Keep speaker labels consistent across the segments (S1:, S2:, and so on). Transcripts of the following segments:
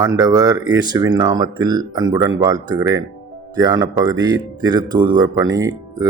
S1: ஆண்டவர் இயேசுவின் நாமத்தில் அன்புடன் வாழ்த்துகிறேன். தியான பகுதி திருத்தூதுவர் பணி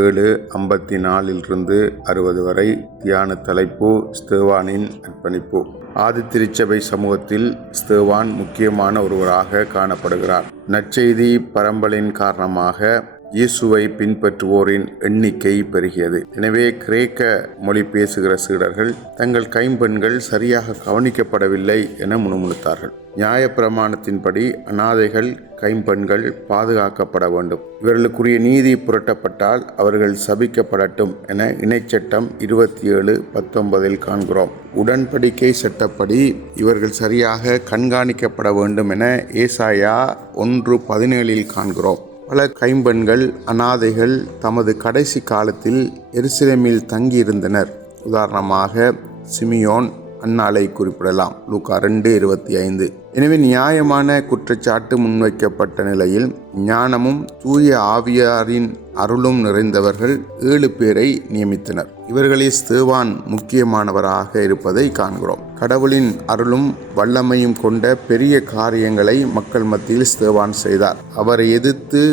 S1: ஏழு ஐம்பத்தி நாலிலிருந்து அறுபது வரை தியான தலைப்பு ஸ்தேவானின் அர்ப்பணிப்பு. ஆதி திருச்சபை சமூகத்தில் ஸ்தேவான் முக்கியமான ஒருவராக காணப்படுகிறார். நற்செய்தி பரம்பலின் காரணமாக இயேசுவை பின்பற்றுவோரின் எண்ணிக்கை பெருகியது. எனவே கிரேக்க மொழி பேசுகிற சீடர்கள் தங்கள் கைம்பெண்கள் சரியாக கவனிக்கப்படவில்லை என முணுமுணுத்தார்கள். நியாயப்பிரமாணத்தின்படி அனாதைகள் கைம்பெண்கள் பாதுகாக்கப்பட வேண்டும். இவர்களுக்குரிய நீதி புரட்டப்பட்டால் அவர்கள் சபிக்கப்படட்டும் என இணைச்சட்டம் இருபத்தி ஏழு பத்தொன்பதில் காண்கிறோம். உடன்படிக்கை சட்டப்படி இவர்கள் சரியாக கண்காணிக்கப்பட வேண்டும் என ஏசாயா ஒன்று பதினேழில் காண்கிறோம். பல கைம்பெண்கள் அனாதைகள் தமது கடைசி காலத்தில் எருசலேமில் தங்கியிருந்தனர். உதாரணமாக சிமியோன் அன்னாலை குறிப்பிடலாம். லூக்கா ரெண்டு இருபத்தி ஐந்து. எனவே நியாயமான குற்றச்சாட்டு முன்வைக்கப்பட்ட நிலையில் ஞானமும் தூய ஆவியாரின் அருளும் நிறைந்தவர்கள் ஏழு பேரை நியமித்தனர். இவர்களில் ஸ்தேவான் முக்கியமானவராக இருப்பதை காண்கிறோம். கடவுளின் அருளும் வல்லமையும் கொண்ட பெரிய காரியங்களை மக்கள் மத்தியில் ஸ்தேவான் செய்தார். அவரை எதிர்த்து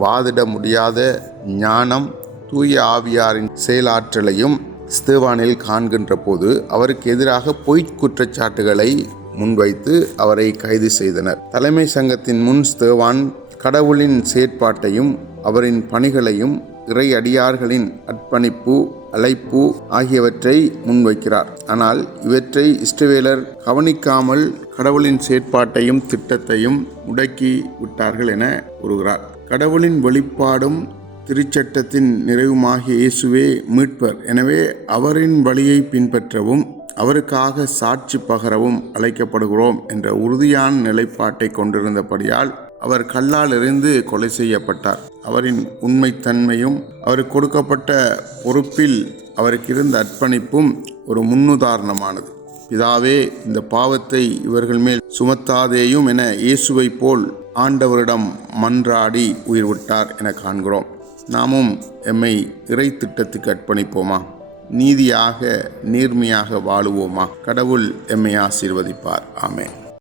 S1: வாதிட முடியாத ஞானம் தூய ஆவியாரின் செயலாற்றலையும் ஸ்தேவானில் காண்கின்ற போது அவருக்கு எதிராக பொய்க் குற்றச்சாட்டுகளை முன்வைத்து அவரை கைது செய்தனர். தலைமை சங்கத்தின் முன் ஸ்தேவான் கடவுளின் செயற்பாட்டையும் அவரின் பணிகளையும் இறை அடியார்களின் அர்ப்பணிப்பு அழைப்பு ஆகியவற்றை முன்வைக்கிறார். ஆனால் இவற்றை இஸ்ரவேலர் கவனிக்காமல் கடவுளின் செயற்பாட்டையும் திட்டத்தையும் முடக்கி விட்டார்கள் என கூறுகிறார். கடவுளின் வெளிப்பாடும் திருச்சட்டத்தின் நிறைவுமாகிய இயேசுவே மீட்பர். எனவே அவரின் வழியை பின்பற்றவும் அவருக்காக சாட்சி பகரவும் அழைக்கப்படுகிறோம் என்ற உறுதியான நிலைப்பாட்டை கொண்டிருந்தபடியால் அவர் கல்லால் எறிந்து கொலை செய்யப்பட்டார். அவரின் உண்மைத்தன்மையும் அவருக்கு கொடுக்கப்பட்ட பொறுப்பில் அவருக்கு இருந்த அர்ப்பணிப்பும் ஒரு முன்னுதாரணமானது. இதாவே இந்த பாவத்தை இவர்கள் மேல் சுமத்தாதேயும் என இயேசுவை போல் ஆண்டவரிடம் மன்றாடி உயிர் விட்டார் என காண்கிறோம். நாமும் எம்மை இறை திட்டத்துக்கு அர்ப்பணிப்போமா? நீதியாக நேர்மையாக வாழுவோமா? கடவுள் எம்மை ஆசீர்வதிப்பார். ஆமேன்.